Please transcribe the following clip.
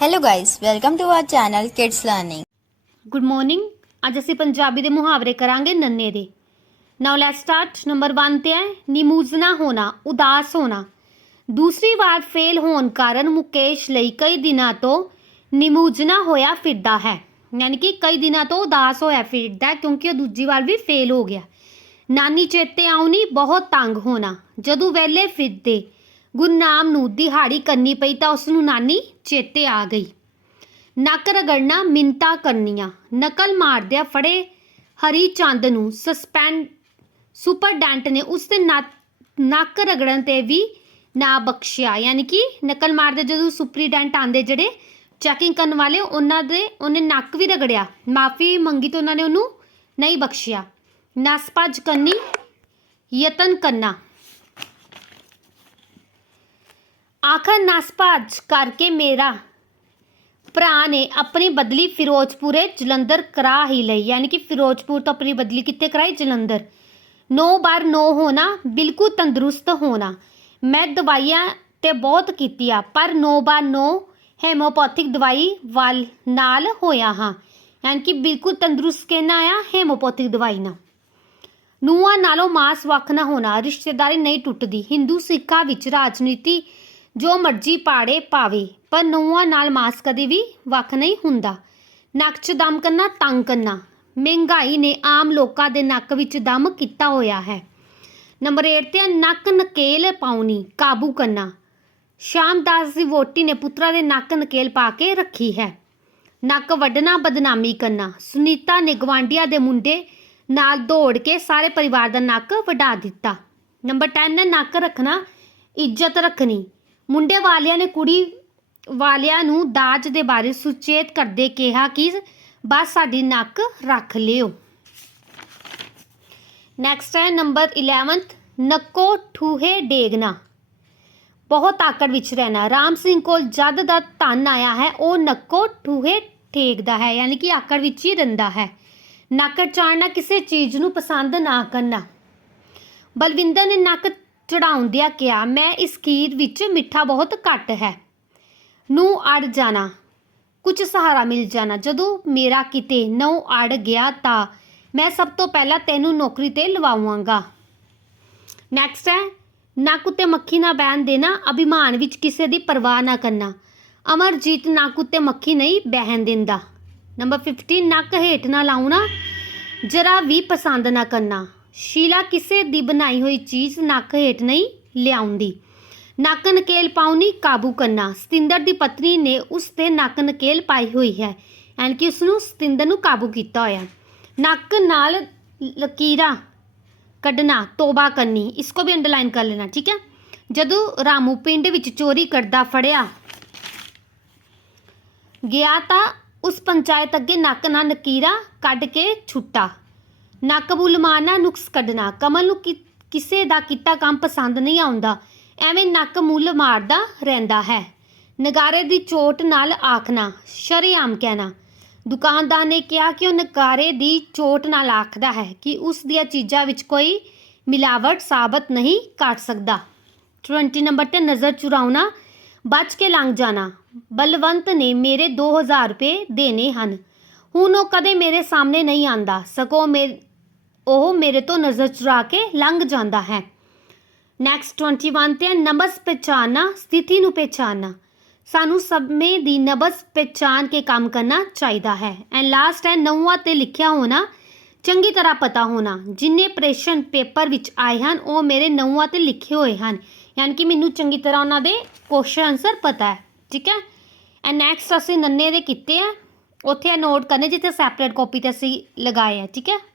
Hello guys, welcome to our channel Kids Learning. Good morning ਅੱਜ ਅਸੀਂ ਪੰਜਾਬੀ ਦੇ ਮੁਹਾਵਰੇ ਕਰਾਂਗੇ ਨੰਨੇ ਦੇ। ਨਾਓ ਲੈਟਸ ਸਟਾਰਟ ਨੰਬਰ 1 ਤੇ ਹੈ ਨਿਮੂਜ਼ਨਾ ਹੋਣਾ ਉਦਾਸ ਹੋਣਾ। ਦੂਸਰੀ ਵਾਰ ਫੇਲ ਹੋਣ ਕਾਰਨ ਮੁਕੇਸ਼ ਲਈ ਕਈ ਦਿਨਾਂ ਤੋਂ ਨਿਮੂਜ਼ਨਾ ਹੋਇਆ ਫਿਰਦਾ ਹੈ। ਯਾਨੀ ਕਿ ਕਈ ਦਿਨਾਂ ਤੋਂ ਉਦਾਸ ਹੋਇਆ ਫਿਰਦਾ ਕਿਉਂਕਿ ਉਹ ਦੂਜੀ ਵਾਰ ਵੀ ਫੇਲ ਹੋ ਗਿਆ। ਨਾਨੀ ਚੇਤੇ ਆਉਣੀ ਬਹੁਤ ਤੰਗ ਹੋਣਾ। ਜਦੋਂ ਵੇਲੇ ਫਿਰਦੇ ਗੁਰਨਾਮ ਨੂੰ ਦਿਹਾੜੀ ਕਰਨੀ ਪਈ ਤਾਂ ਉਸ ਨੂੰ ਨਾਨੀ ਚੇਤੇ ਆ ਗਈ। ਨੱਕ ਰਗੜਨਾ ਮਿੰਤਾ ਕਰਨੀਆਂ। ਨਕਲ ਮਾਰਦਿਆਂ ਫੜੇ ਹਰੀ ਚੰਦ ਨੂੰ। ਸਸਪੈਂਡ ਸੁਪਰਡੈਂਟ ਨੇ ਉਸ ਦੇ ਨੱਕ- ਨੱਕ ਰਗੜਨ ਤੇ ਵੀ ਨਾ ਬਖਸ਼ਿਆ। ਯਾਨੀ ਕਿ ਨਕਲ ਮਾਰਦੇ ਜਦੋਂ ਸੁਪਰੀਡੈਂਟ ਆਂਦੇ ਜਿਹੜੇ ਚੈਕਿੰਗ ਕਰਨ ਵਾਲੇ, ਉਹਨਾਂ ਦੇ ਉਹਨੇ ਨੱਕ ਵੀ ਰਗੜਿਆ। ਮਾਫੀ ਮੰਗੀ ਤਾਂ ਉਹਨਾਂ ਨੇ ਉਹਨੂੰ ਨਹੀਂ ਬਖਸ਼ਿਆ। ਨਸ ਭੱਜ ਕਰਨੀ ਯਤਨ ਕਰਨਾ। ਆਖਰ ਨਸ ਭੱਜ ਕਰਕੇ ਮੇਰਾ ਭਰਾ ਨੇ ਆਪਣੀ ਬਦਲੀ ਫਿਰੋਜ਼ਪੁਰੇ ਜਲੰਧਰ ਕਰਾ ਹੀ ਲਈ। ਯਾਨੀ ਕਿ ਫਿਰੋਜ਼ਪੁਰ ਤੋਂ ਆਪਣੀ ਬਦਲੀ ਕਿੱਥੇ ਕਰਾਈ? ਜਲੰਧਰ। ਨੌ ਬਾਰ ਨੌ ਹੋਣਾ, ਬਿਲਕੁਲ ਤੰਦਰੁਸਤ ਹੋਣਾ। ਮੈਂ ਦਵਾਈਆਂ ਤੇ ਬਹੁਤ ਕੀਤੀ ਆ ਪਰ ਨੌ ਬਾਰ ਨੌ ਹੈਮੋਪੈਥਿਕ ਦਵਾਈ ਵੱਲ ਨਾਲ ਹੋਇਆ ਹਾਂ। ਯਾਨੀ ਕਿ ਬਿਲਕੁਲ ਤੰਦਰੁਸਤ ਕਹਿਣਾ ਆ ਹੈਮੋਪੈਥਿਕ ਦਵਾਈ ਨਾਲ। ਨੂੰਹਾਂ ਨਾਲੋਂ ਮਾਸ ਵੱਖ ਨਾ ਹੋਣਾ, ਰਿਸ਼ਤੇਦਾਰੀ ਨਹੀਂ ਟੁੱਟਦੀ। ਹਿੰਦੂ ਸਿੱਖਾਂ ਵਿੱਚ ਰਾਜਨੀਤੀ ਜੋ ਮਰਜ਼ੀ ਪਾੜੇ ਪਾਵੇ, ਪਰ ਨੂੰਹਾਂ ਨਾਲ ਮਾਸ ਕਦੇ ਵੀ ਵੱਖ ਨਹੀਂ ਹੁੰਦਾ। ਨੱਕ 'ਚ ਦਮ ਕਰਨਾ ਤੰਗ ਕਰਨਾ ਮਹਿੰਗਾਈ ਨੇ ਆਮ ਲੋਕਾਂ ਦੇ ਨੱਕ ਵਿੱਚ ਦਮ ਕੀਤਾ ਹੋਇਆ ਹੈ। ਨੰਬਰ 8 ਤੇ ਨੱਕ ਨਕੇਲ ਪਾਉਣੀ, ਕਾਬੂ ਕਰਨਾ ਸ਼ਾਮਦਾਸ ਦੀ ਵੋਟੀ ਨੇ ਪੁੱਤਰਾ ਦੇ ਨੱਕ ਨਕੇਲ ਪਾ ਕੇ ਰੱਖੀ ਹੈ। ਨੱਕ ਵੱਢਣਾ, ਬਦਨਾਮੀ ਕਰਨਾ ਸੁਨੀਤਾ ਨੇ ਗਵਾਂਡੀਆਂ ਦੇ ਮੁੰਡੇ ਨਾਲ ਦੌੜ ਕੇ ਸਾਰੇ ਪਰਿਵਾਰ ਦਾ ਨੱਕ ਵਢਾ ਦਿੱਤਾ। ਨੰਬਰ 10 ਨੱਕ ਰੱਖਣਾ, ਇੱਜ਼ਤ ਰੱਖਣੀ। ਮੁੰਡੇ ਵਾਲਿਆਂ ਨੇ ਕੁੜੀ ਵਾਲਿਆਂ ਨੂੰ ਦਾਜ ਦੇ ਬਾਰੇ ਸੁਚੇਤ ਕਰਦੇ ਕਿਹਾ ਕਿ ਬਸ ਸਾਡੀ ਨੱਕ ਰੱਖ ਲਿਓ। ਨੈਕਸਟ ਹੈ ਨੰਬਰ 11th ਨੱਕੋ ਠੂਹੇ ਡੇਗਣਾ। ਬਹੁਤ ਆਕੜ ਵਿੱਚ ਰਹਿਣਾ। ਰਾਮ ਸਿੰਘ ਕੋਲ ਜਦ ਦਾ ਧਨ ਆਇਆ ਹੈ, ਉਹ ਨੱਕੋ ਠੂਹੇ ਠੇਕਦਾ ਹੈ, ਯਾਨੀ ਕਿ ਆਕੜ ਵਿੱਚ ਹੀ ਰਹਿੰਦਾ ਹੈ। ਨੱਕ ਚਾੜਨਾ ਕਿਸੇ ਚੀਜ਼ ਨੂੰ ਪਸੰਦ ਨਾ ਕਰਨਾ। ਬਲਵਿੰਦਰ ਨੇ ਨੱਕ ਚੜਾਉਂਦਿਆਂ ਕਿਹਾ, ਮੈਂ ਇਸ ਖੀਰ ਵਿੱਚ ਮਿੱਠਾ ਬਹੁਤ ਘੱਟ ਹੈ। ਨੂੰ ਅੜ ਜਾਣਾ ਕੁਝ ਸਹਾਰਾ ਮਿਲ ਜਾਣਾ। ਜਦੋਂ ਮੇਰਾ ਕਿਤੇ ਨਹੁੰ ਅੜ ਗਿਆ ਤਾਂ ਮੈਂ ਸਭ ਤੋਂ ਪਹਿਲਾਂ ਤੈਨੂੰ ਨੌਕਰੀ ਤੇ ਲਵਾਵਾਂਗਾ। ਨੈਕਸਟ ਹੈ ਨੱਕ ਉੱਤੇ ਮੱਖੀ ਨਾ ਬਹਿਣ ਦੇਣਾ, ਅਭਿਮਾਨ ਵਿੱਚ ਕਿਸੇ ਦੀ ਪਰਵਾਹ ਨਾ ਕਰਨਾ। ਅਮਰਜੀਤ ਨੱਕ ਉੱਤੇ ਮੱਖੀ ਨਹੀਂ ਬਹਿਣ ਦਿੰਦਾ। ਨੰਬਰ 15 ਨੱਕ ਹੇਠ ਨਾ ਲਾਉਣਾ, ਜਰਾ ਵੀ ਪਸੰਦ ਨਾ ਕਰਨਾ। ਸ਼ੀਲਾ ਕਿਸੇ ਦੀ ਬਣਾਈ ਹੋਈ ਚੀਜ਼ ਨੱਕ ਹੇਠ ਨਹੀਂ ਲਿਆਉਂਦੀ। ਨੱਕ ਨਕੇਲ ਪਾਉਣੀ ਕਾਬੂ ਕਰਨਾ। ਸਤਿੰਦਰ ਦੀ ਪਤਨੀ ਨੇ ਉਸ ਤੇ ਨੱਕ ਨਕੇਲ ਪਾਈ ਹੋਈ ਹੈ, ਯਾਨੀ ਕਿ ਉਸ ਨੂੰ ਸਤਿੰਦਰ ਨੂੰ ਕਾਬੂ ਕੀਤਾ ਹੋਇਆ। ਨੱਕ ਨਾਲ ਲਕੀਰਾ ਕੱਢਣਾ, ਤੋਬਾ ਕਰਨੀ, ਇਸਕੋ ਵੀ ਅੰਡਰਲਾਈਨ ਕਰ ਲੈਣਾ, ਠੀਕ ਹੈ? ਜਦੋਂ ਰਾਮੂ ਪਿੰਡ ਵਿੱਚ ਚੋਰੀ ਕਰਦਾ ਫੜਿਆ ਗਿਆ ਤਾਂ ਉਸ ਪੰਚਾਇਤ ਅੱਗੇ ਨੱਕ ਨਾਲ ਨਕੀਰਾ ਕੱਢ ਕੇ ਛੁੱਟਾ। ਨੱਕ ਬੁੱਲ ਮਾਰਨਾ, ਨੁਕਸ ਕੱਢਣਾ। ਕਮਲ ਨੂੰ ਕਿ- ਕਿਸੇ ਦਾ ਕੀਤਾ ਕੰਮ ਪਸੰਦ ਨਹੀਂ ਆਉਂਦਾ। ਐਵੇਂ ਨੱਕ ਮੁੱਲ ਮਾਰਦਾ ਰਹਿੰਦਾ ਹੈ। ਨਗਾਰੇ ਦੀ ਚੋਟ ਨਾਲ ਆਖਣਾ, ਸ਼ਰੇਆਮ ਕਹਿਣਾ। ਦੁਕਾਨਦਾਰ ਨੇ ਕਿਹਾ ਕਿ ਉਹ ਨਗਾਰੇ ਦੀ ਚੋਟ ਨਾਲ ਆਖਦਾ ਹੈ ਕਿ ਉਸ ਦੀਆਂ ਚੀਜ਼ਾਂ ਵਿੱਚ ਕੋਈ ਮਿਲਾਵਟ ਸਾਬਤ ਨਹੀਂ ਕਰ ਸਕਦਾ। 20 ਨੰਬਰ ਤੇ ਨਜ਼ਰ ਚੁਰਾਉਣਾ, ਬਚ ਕੇ ਲੰਘ ਜਾਣਾ। ਬਲਵੰਤ ਨੇ ਮੇਰੇ 2000 ਰੁਪਏ ਦੇਣੇ ਹਨ। ਹੁਣ ਉਹ ਕਦੇ ਮੇਰੇ ਸਾਹਮਣੇ ਨਹੀਂ ਆਂਦਾ ਸਕੋ ਮੇ ਉਹ ਮੇਰੇ ਤੋਂ ਨਜ਼ਰ ਚੁਰਾ ਕੇ ਲੰਘ ਜਾਂਦਾ ਹੈ। ਨੈਕਸਟ 21 ਤੇ ਹੈ, ਨਬਜ਼ ਪਛਾਨਣਾ ਸਥਿਤੀ ਨੂੰ ਪਛਾਨਣਾ ਸਾਨੂੰ ਸਮੇਂ ਦੀ ਨਬਜ਼ ਪਛਾਨ ਕੇ ਕੰਮ ਕਰਨਾ ਚਾਹੀਦਾ ਹੈ। ਐਂਡ ਲਾਸਟ ਹੈ, ਨੌਵਾਂ ਤੇ ਲਿਖਿਆ ਹੋਣਾ, ਚੰਗੀ ਤਰ੍ਹਾਂ ਪਤਾ ਹੋਣਾ। ਜਿੰਨੇ ਪ੍ਰੈਸ਼ਨ ਪੇਪਰ ਵਿੱਚ ਆਏ ਹਨ, ਉਹ ਮੇਰੇ ਨੌਵਾਂ ਤੇ ਲਿਖੇ ਹੋਏ ਹਨ। ਯਾਨੀ ਕਿ ਮੈਨੂੰ ਚੰਗੀ ਤਰ੍ਹਾਂ ਉਹਨਾਂ ਦੇ ਕੁਐਸਚਨ ਆਨਸਰ ਪਤਾ ਹੈ। ਠੀਕ ਹੈ? ਐਂਡ ਨੈਕਸਟ ਅਸੀਂ ਨੰਨੇ ਦੇ ਕੀਤੇ ਆ ਉੱਥੇ ਨੋਟ ਕਰਨੇ, ਜਿੱਥੇ ਸੈਪਰੇਟ ਕਾਪੀ ਤੇ ਅਸੀਂ ਲਗਾਏ ਆ ਠੀਕ ਹੈ?